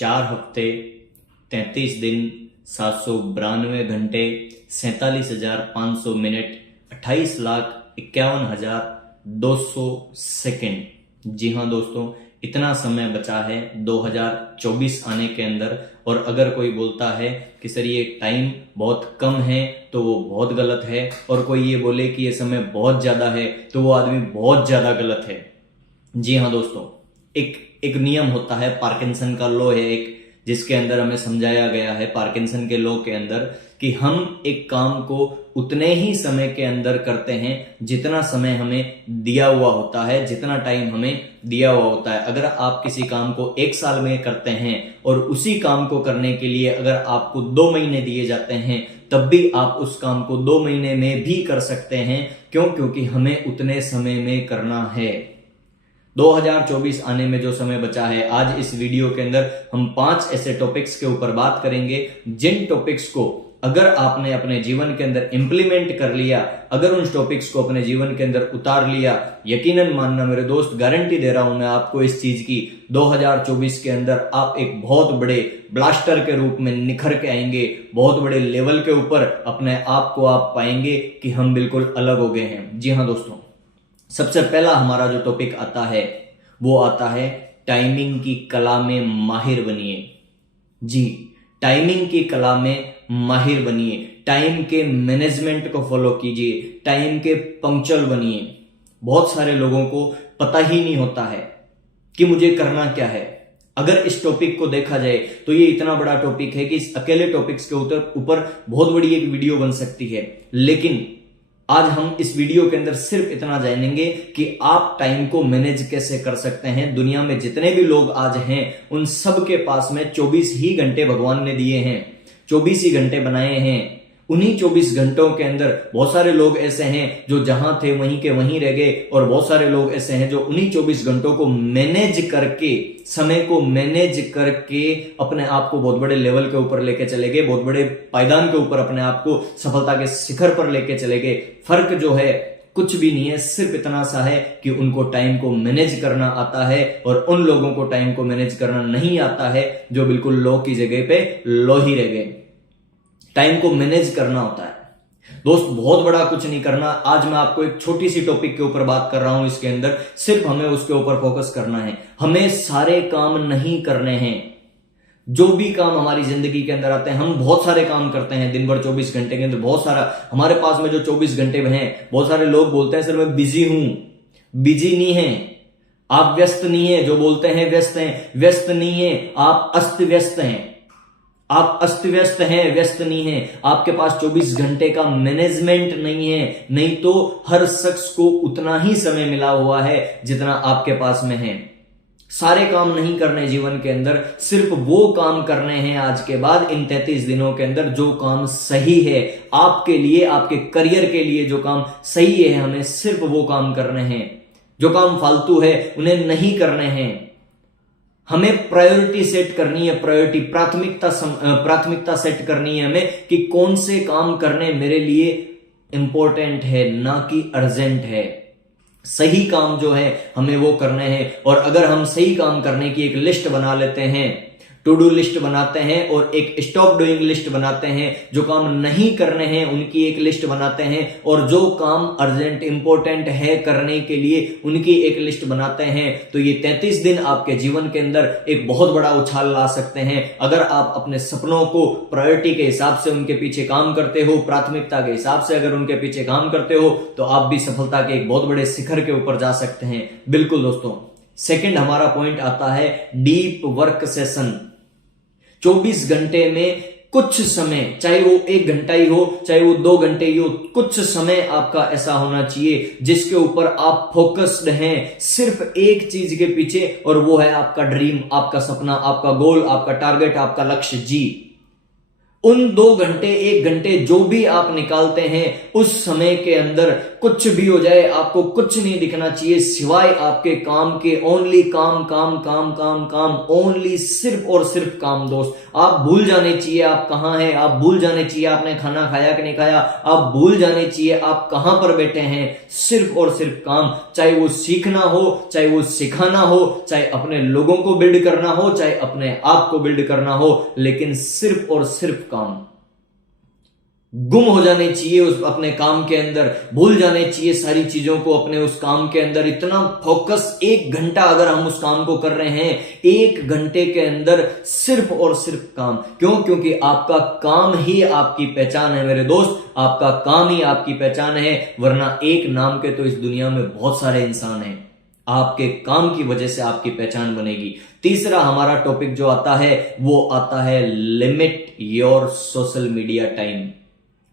4 हफ्ते 33 दिन 792 घंटे 47,500 मिनट 28,51,200 सेकेंड। जी हाँ दोस्तों, इतना समय बचा है 2024 आने के अंदर। और अगर कोई बोलता है कि सर ये टाइम बहुत कम है तो वो बहुत गलत है, और कोई ये बोले कि ये समय बहुत ज्यादा है तो वो आदमी बहुत ज्यादा गलत है। जी हाँ दोस्तों, एक नियम होता है, पार्किंसन का लॉ है एक, जिसके अंदर हमें समझाया गया है पार्किंसन के लॉ के अंदर कि हम एक काम को उतने ही समय के अंदर करते हैं जितना समय हमें दिया हुआ होता है, जितना टाइम हमें दिया हुआ होता है। अगर आप किसी काम को 1 साल में करते हैं और उसी काम को करने के लिए अगर आपको 2 महीने दिए जाते हैं, तब भी आप उस काम को 2 महीने में भी कर सकते हैं। क्यों? क्योंकि हमें उतने समय में करना है। 2024 आने में जो समय बचा है, आज इस वीडियो के अंदर हम 5 ऐसे टॉपिक्स के ऊपर बात करेंगे जिन टॉपिक्स को अगर आपने अपने जीवन के अंदर इंप्लीमेंट कर लिया, अगर उन टॉपिक्स को अपने जीवन के अंदर उतार लिया, यकीनन मानना मेरे दोस्त, गारंटी दे रहा हूं मैं आपको इस चीज की, 2024 के अंदर आप एक बहुत बड़े ब्लास्टर के रूप में निखर के आएंगे। बहुत बड़े लेवल के ऊपर अपने आप को आप पाएंगे कि हम बिल्कुल अलग हो गए हैं। जी हाँ दोस्तों, सबसे पहला हमारा जो टॉपिक आता है वो आता है टाइमिंग की कला में माहिर बनिए। जी, टाइमिंग की कला में माहिर बनिए, टाइम के मैनेजमेंट को फॉलो कीजिए, टाइम के पंक्चुअल बनिए। बहुत सारे लोगों को पता ही नहीं होता है कि मुझे करना क्या है। अगर इस टॉपिक को देखा जाए तो ये इतना बड़ा टॉपिक है कि इस अकेले टॉपिक्स के ऊपर बहुत बड़ी एक वीडियो बन सकती है, लेकिन आज हम इस वीडियो के अंदर सिर्फ इतना जानेंगे कि आप टाइम को मैनेज कैसे कर सकते हैं। दुनिया में जितने भी लोग आज हैं उन सब के पास में 24 ही घंटे भगवान ने दिए हैं, 24 ही घंटे बनाए हैं। उन्हीं 24 घंटों के अंदर बहुत सारे लोग ऐसे हैं जो जहां थे वहीं के वहीं रह गए, और बहुत सारे लोग ऐसे हैं जो उन्हीं 24 घंटों को मैनेज करके, समय को मैनेज करके अपने आप को बहुत बड़े लेवल के ऊपर लेके चले गए, बहुत बड़े पायदान के ऊपर अपने आप को सफलता के शिखर पर लेके चले गए। फर्क जो है कुछ भी नहीं है, सिर्फ इतना सा है कि उनको टाइम को मैनेज करना आता है, और उन लोगों को टाइम को मैनेज करना नहीं आता है जो बिल्कुल लो की जगह पे लो ही रह गए। टाइम को मैनेज करना होता है दोस्त, बहुत बड़ा कुछ नहीं करना। आज मैं आपको एक छोटी सी टॉपिक के ऊपर बात कर रहा हूं, इसके अंदर सिर्फ हमें उसके ऊपर फोकस करना है। हमें सारे काम नहीं करने हैं। जो भी काम हमारी जिंदगी के अंदर आते हैं, हम बहुत सारे काम करते हैं दिन भर 24 घंटे के अंदर। बहुत सारा हमारे पास में जो 24 घंटे हैं, बहुत सारे लोग बोलते हैं सर मैं बिजी हूं। बिजी नहीं है आप, व्यस्त नहीं है। जो बोलते हैं व्यस्त हैं, व्यस्त नहीं है आप, अस्त व्यस्त हैं आप, अस्त व्यस्त हैं, व्यस्त नहीं है। आपके पास 24 घंटे का मैनेजमेंट नहीं है, नहीं तो हर शख्स को उतना ही समय मिला हुआ है जितना आपके पास में है। सारे काम नहीं करने जीवन के अंदर, सिर्फ वो काम करने हैं आज के बाद इन 33 दिनों के अंदर जो काम सही है आपके लिए, आपके करियर के लिए। जो काम सही है हमें सिर्फ वो काम करने हैं। जो काम फालतू है उन्हें नहीं करने हैं। हमें प्रायोरिटी सेट करनी है, प्राथमिकता सेट करनी है हमें कि कौन से काम करने मेरे लिए इंपॉर्टेंट है, ना कि अर्जेंट है। सही काम जो है हमें वो करने हैं। और अगर हम सही काम करने की एक लिस्ट बना लेते हैं, टू डू लिस्ट बनाते हैं और एक स्टॉप डूइंग लिस्ट बनाते हैं, जो काम नहीं करने हैं उनकी एक लिस्ट बनाते हैं, और जो काम अर्जेंट इंपॉर्टेंट है करने के लिए उनकी एक लिस्ट बनाते हैं, तो ये 33 दिन आपके जीवन के अंदर एक बहुत बड़ा उछाल ला सकते हैं। अगर आप अपने सपनों को प्रायोरिटी के हिसाब से उनके पीछे काम करते हो, प्राथमिकता के हिसाब से अगर उनके पीछे काम करते हो, तो आप भी सफलता के एक बहुत बड़े शिखर के ऊपर जा सकते हैं। बिल्कुल दोस्तों, सेकंड हमारा पॉइंट आता है डीप वर्क सेशन। 24 घंटे में कुछ समय, चाहे वो 1 घंटा ही हो, चाहे वो 2 घंटे ही हो, कुछ समय आपका ऐसा होना चाहिए जिसके ऊपर आप फोकस्ड हैं सिर्फ एक चीज के पीछे, और वो है आपका ड्रीम, आपका सपना, आपका गोल, आपका टारगेट, आपका लक्ष्य। जी, उन 2 घंटे 1 घंटे जो भी आप निकालते हैं, उस समय के अंदर कुछ भी हो जाए आपको कुछ नहीं दिखना चाहिए सिवाय आपके काम के। ओनली काम काम काम काम काम, ओनली सिर्फ और सिर्फ काम दोस्त। आप भूल जाने चाहिए आप कहां हैं, आप भूल जाने चाहिए आपने खाना खाया कि नहीं खाया, आप भूल जाने चाहिए आप कहां पर बैठे हैं। सिर्फ और सिर्फ काम, चाहे वो सीखना हो, चाहे वो सिखाना हो, चाहे अपने लोगों को बिल्ड करना हो, चाहे अपने आप को बिल्ड करना हो, लेकिन सिर्फ और सिर्फ काम। गुम हो जाने चाहिए उस अपने काम के अंदर, भूल जाने चाहिए सारी चीजों को अपने उस काम के अंदर। इतना फोकस, 1 घंटा अगर हम उस काम को कर रहे हैं, 1 घंटे के अंदर सिर्फ और सिर्फ काम। क्यों? क्योंकि आपका काम ही आपकी पहचान है मेरे दोस्त, आपका काम ही आपकी पहचान है। वरना एक नाम के तो इस दुनिया में बहुत सारे इंसान हैं, आपके काम की वजह से आपकी पहचान बनेगी। तीसरा हमारा टॉपिक जो आता है वो आता है limit your social media time.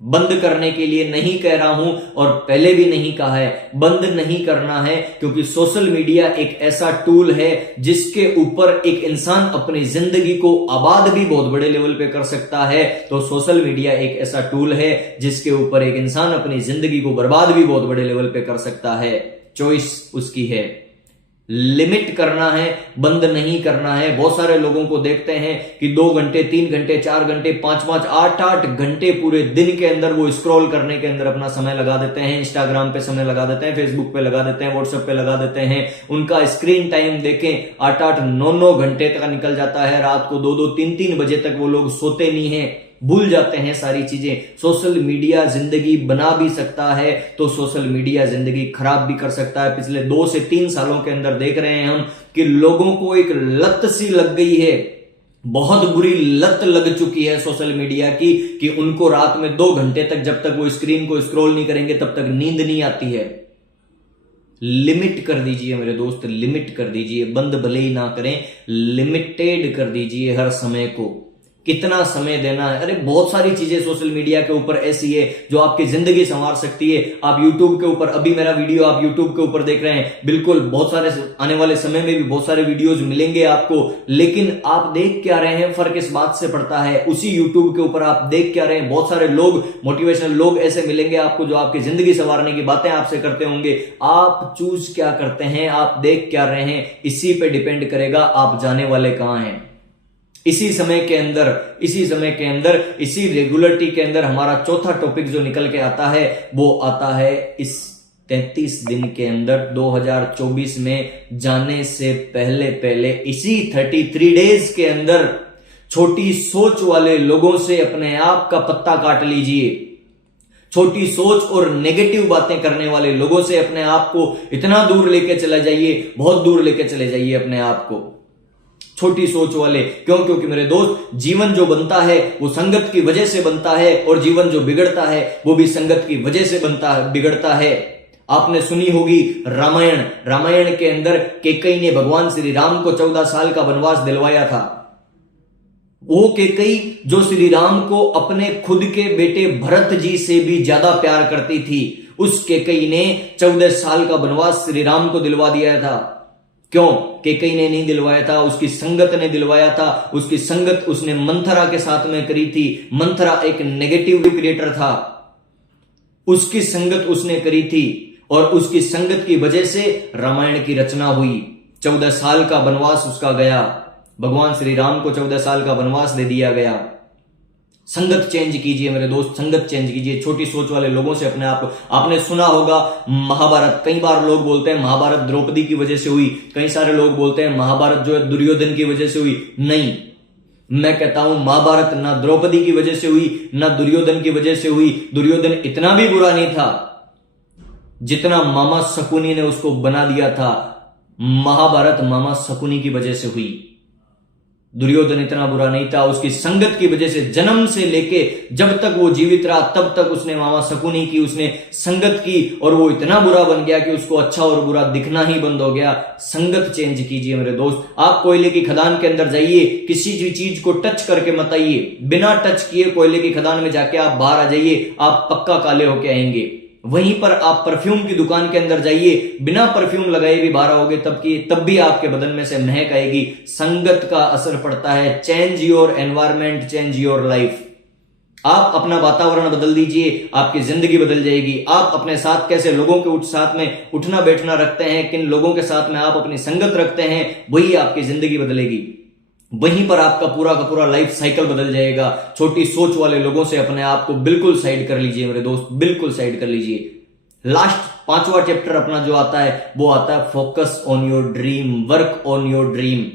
बंद करने के लिए नहीं कह रहा हूं और पहले भी नहीं कहा है, बंद नहीं करना है, क्योंकि सोशल मीडिया एक ऐसा टूल है जिसके ऊपर एक इंसान अपनी जिंदगी को आबाद भी बहुत बड़े लेवल पे कर सकता है। तो सोशल मीडिया एक ऐसा टूल है जिसके ऊपर एक इंसान अपनी जिंदगी को बर्बाद भी बहुत बड़े लेवल पे कर सकता है। चॉइस उसकी है। लिमिट करना है, बंद नहीं करना है। बहुत सारे लोगों को देखते हैं कि 2 घंटे 3 घंटे 4 घंटे 5-5 8-8 घंटे पूरे दिन के अंदर वो स्क्रॉल करने के अंदर अपना समय लगा देते हैं। इंस्टाग्राम पे समय लगा देते हैं, फेसबुक पे लगा देते हैं, व्हाट्सएप पे लगा देते हैं। उनका स्क्रीन टाइम देखें 8-8 9-9 घंटे तक निकल जाता है। रात को 2-2 3-3 बजे तक वो लोग सोते नहीं है, भूल जाते हैं सारी चीजें। सोशल मीडिया जिंदगी बना भी सकता है तो सोशल मीडिया जिंदगी खराब भी कर सकता है। पिछले 2 से 3 सालों के अंदर देख रहे हैं हम कि लोगों को एक लत सी लग गई है, बहुत बुरी लत लग चुकी है सोशल मीडिया की, कि उनको रात में 2 घंटे तक जब तक वो स्क्रीन को स्क्रॉल नहीं करेंगे तब तक नींद नहीं आती है। लिमिट कर दीजिए मेरे दोस्त, लिमिट कर दीजिए। बंद भले ही ना करें, लिमिटेड कर दीजिए हर समय को। कितना समय देना है? अरे बहुत सारी चीजें सोशल मीडिया के ऊपर ऐसी है जो आपकी जिंदगी संवार सकती है। आप YouTube के ऊपर, अभी मेरा वीडियो आप YouTube के ऊपर देख रहे हैं, बिल्कुल बहुत सारे आने वाले समय में भी बहुत सारे वीडियोज मिलेंगे आपको, लेकिन आप देख क्या रहे हैं फर्क इस बात से पड़ता है। उसी YouTube के ऊपर आप देख क्या रहे हैं, बहुत सारे लोग, मोटिवेशनल लोग ऐसे मिलेंगे आपको जो आपकी जिंदगी संवारने की बातें आपसे करते होंगे। आप चूज क्या करते हैं, आप देख क्या रहे हैं, इसी पे डिपेंड करेगा आप जाने वाले कहां हैं। इसी समय के अंदर इसी रेगुलरिटी के अंदर हमारा चौथा टॉपिक जो निकल के आता है वो आता है इस 33 दिन के अंदर 2024 में जाने से पहले इसी 33 डेज के अंदर छोटी सोच वाले लोगों से अपने आप का पत्ता काट लीजिए। छोटी सोच और नेगेटिव बातें करने वाले लोगों से अपने आप को इतना दूर लेके चले जाइए, बहुत दूर लेके चले जाइए अपने आप को, छोटी सोच वाले। क्यों? क्योंकि मेरे दोस्त, जीवन जो बनता है वो संगत की वजह से बनता है, और जीवन जो बिगड़ता है वो भी संगत की वजह से बिगड़ता है। आपने सुनी होगी रामायण के अंदर कैकेयी ने भगवान श्री राम को 14 साल का वनवास दिलवाया था। वो कैकेयी जो श्री राम को अपने खुद के बेटे भरत जी से भी ज्यादा प्यार करती थी, उस कैकेयी ने 14 साल का वनवास श्री राम को दिलवा दिया था। क्यों? कैकेयी ने नहीं दिलवाया था, उसकी संगत ने दिलवाया था। उसकी संगत उसने मंथरा के साथ में करी थी। मंथरा एक नेगेटिव क्रिएटर था, उसकी संगत उसने करी थी, और उसकी संगत की वजह से रामायण की रचना हुई। 14 साल का वनवास उसका गया, भगवान श्री राम को 14 साल का वनवास दे दिया गया। संगत चेंज कीजिए मेरे दोस्त, संगत चेंज कीजिए। छोटी सोच वाले लोगों से अपने आप को, आपने सुना होगा महाभारत, कई बार लोग बोलते हैं महाभारत द्रौपदी की वजह से हुई, कई सारे लोग बोलते हैं महाभारत जो है दुर्योधन की वजह से हुई। नहीं, मैं कहता हूं महाभारत ना द्रौपदी की वजह से हुई ना दुर्योधन की वजह से हुई। दुर्योधन इतना भी बुरा नहीं था जितना मामा शकुनी ने उसको बना दिया था। महाभारत मामा शकुनी की वजह से हुई। दुर्योधन इतना बुरा नहीं था, उसकी संगत की वजह से जन्म से लेके जब तक वो जीवित रहा तब तक उसने मामा शकुनी की, उसने संगत की, और वो इतना बुरा बन गया कि उसको अच्छा और बुरा दिखना ही बंद हो गया। संगत चेंज कीजिए मेरे दोस्त। आप कोयले की खदान के अंदर जाइए, किसी भी चीज को टच करके मत आइए। बिना टच किए कोयले की खदान में जाके आप बाहर आ जाइए, आप पक्का काले होके आएंगे। वहीं पर आप परफ्यूम की दुकान के अंदर जाइए, बिना परफ्यूम लगाए भी बाहर आओगे तब भी आपके बदन में से महक आएगी। संगत का असर पड़ता है। Change your environment, change your life. आप अपना वातावरण बदल दीजिए, आपकी जिंदगी बदल जाएगी। आप अपने साथ कैसे लोगों के साथ में उठना बैठना रखते हैं, किन लोगों के साथ में आप अपनी संगत रखते हैं, वही आपकी जिंदगी बदलेगी। वहीं पर आपका पूरा का पूरा लाइफ साइकिल बदल जाएगा। छोटी सोच वाले लोगों से अपने आप को बिल्कुल साइड कर लीजिए मेरे दोस्त, बिल्कुल साइड कर लीजिए। लास्ट 5वां चैप्टर अपना जो आता है वो आता है focus on your dream, work on your dream.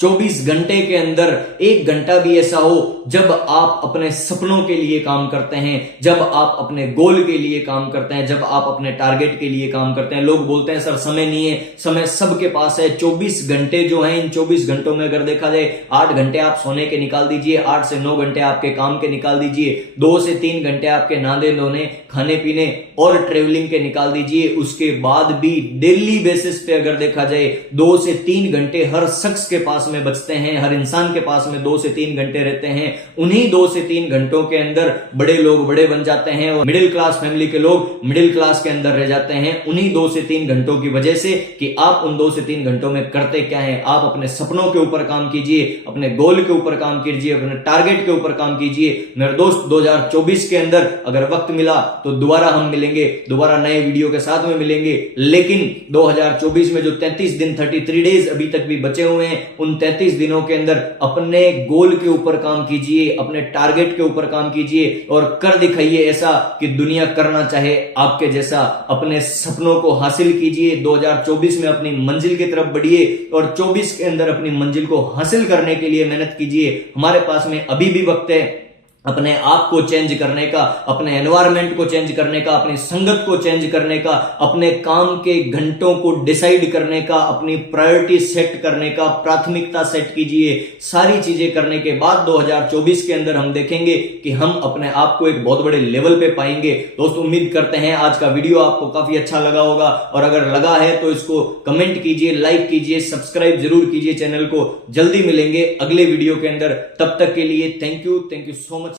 24 घंटे के अंदर 1 घंटा भी ऐसा हो जब आप अपने सपनों के लिए काम करते हैं, जब आप अपने गोल के लिए काम करते हैं, जब आप अपने टारगेट के लिए काम करते हैं। लोग बोलते हैं सर समय नहीं है, समय सबके पास है। 24 घंटे जो हैं, इन 24 घंटों में अगर देखा जाए 8 घंटे आप सोने के निकाल दीजिए, 8 से 9 घंटे आपके काम के निकाल दीजिए, 2 से 3 घंटे आपके नहाने धोने खाने पीने और ट्रेवलिंग के निकाल दीजिए। उसके बाद भी डेली बेसिस पे अगर देखा जाए 2 से 3 घंटे हर शख्स के पास में बचते हैं, हर इंसान के पास में 2 से 3 घंटे रहते हैं। उन्हीं 2 से 3 घंटों के अंदर बड़े लोग बड़े बन जाते हैं और मिडिल क्लास फैमिली के लोग मिडिल क्लास के अंदर रह जाते हैं, उन्हीं 2 से 3 घंटों की वजह से कि आप उन 2 से 3 घंटों में करते क्या है। आप अपने सपनों के ऊपर काम कीजिए, अपने गोल के ऊपर काम कीजिए, अपने टारगेट के ऊपर काम कीजिए। मेरे दोस्त 2024 के अंदर अगर वक्त मिला तो दोबारा हम मिलेंगे, दोबारा नए वीडियो के साथ में मिलेंगे। लेकिन 2024 में जो 33 दिन 33 डेज अभी तक भी बचे हुए हैं, उन 33 दिनों के अंदर अपने गोल के ऊपर काम कीजिए, अपने टारगेट के ऊपर काम कीजिए और कर दिखाइए ऐसा कि दुनिया करना चाहे आपके जैसा। अपने सपनों को हासिल कीजिए, 2024 में अपनी मंजिल की तरफ बढ़िए और 24 के अंदर अपनी मंजिल को हासिल करने के लिए मेहनत कीजिए। हमारे पास में अभी भी वक्त है अपने आप को चेंज करने का, अपने एनवायरनमेंट को चेंज करने का, अपनी संगत को चेंज करने का, अपने काम के घंटों को डिसाइड करने का, अपनी प्रायोरिटी सेट करने का, प्राथमिकता सेट कीजिए। सारी चीजें करने के बाद 2024 के अंदर हम देखेंगे कि हम अपने आप को एक बहुत बड़े लेवल पे पाएंगे। दोस्तों उम्मीद करते हैं आज का वीडियो आपको काफी अच्छा लगा होगा और अगर लगा है तो इसको कमेंट कीजिए, लाइक कीजिए, सब्सक्राइब जरूर कीजिए चैनल को। जल्दी मिलेंगे अगले वीडियो के अंदर, तब तक के लिए थैंक यू सो मच।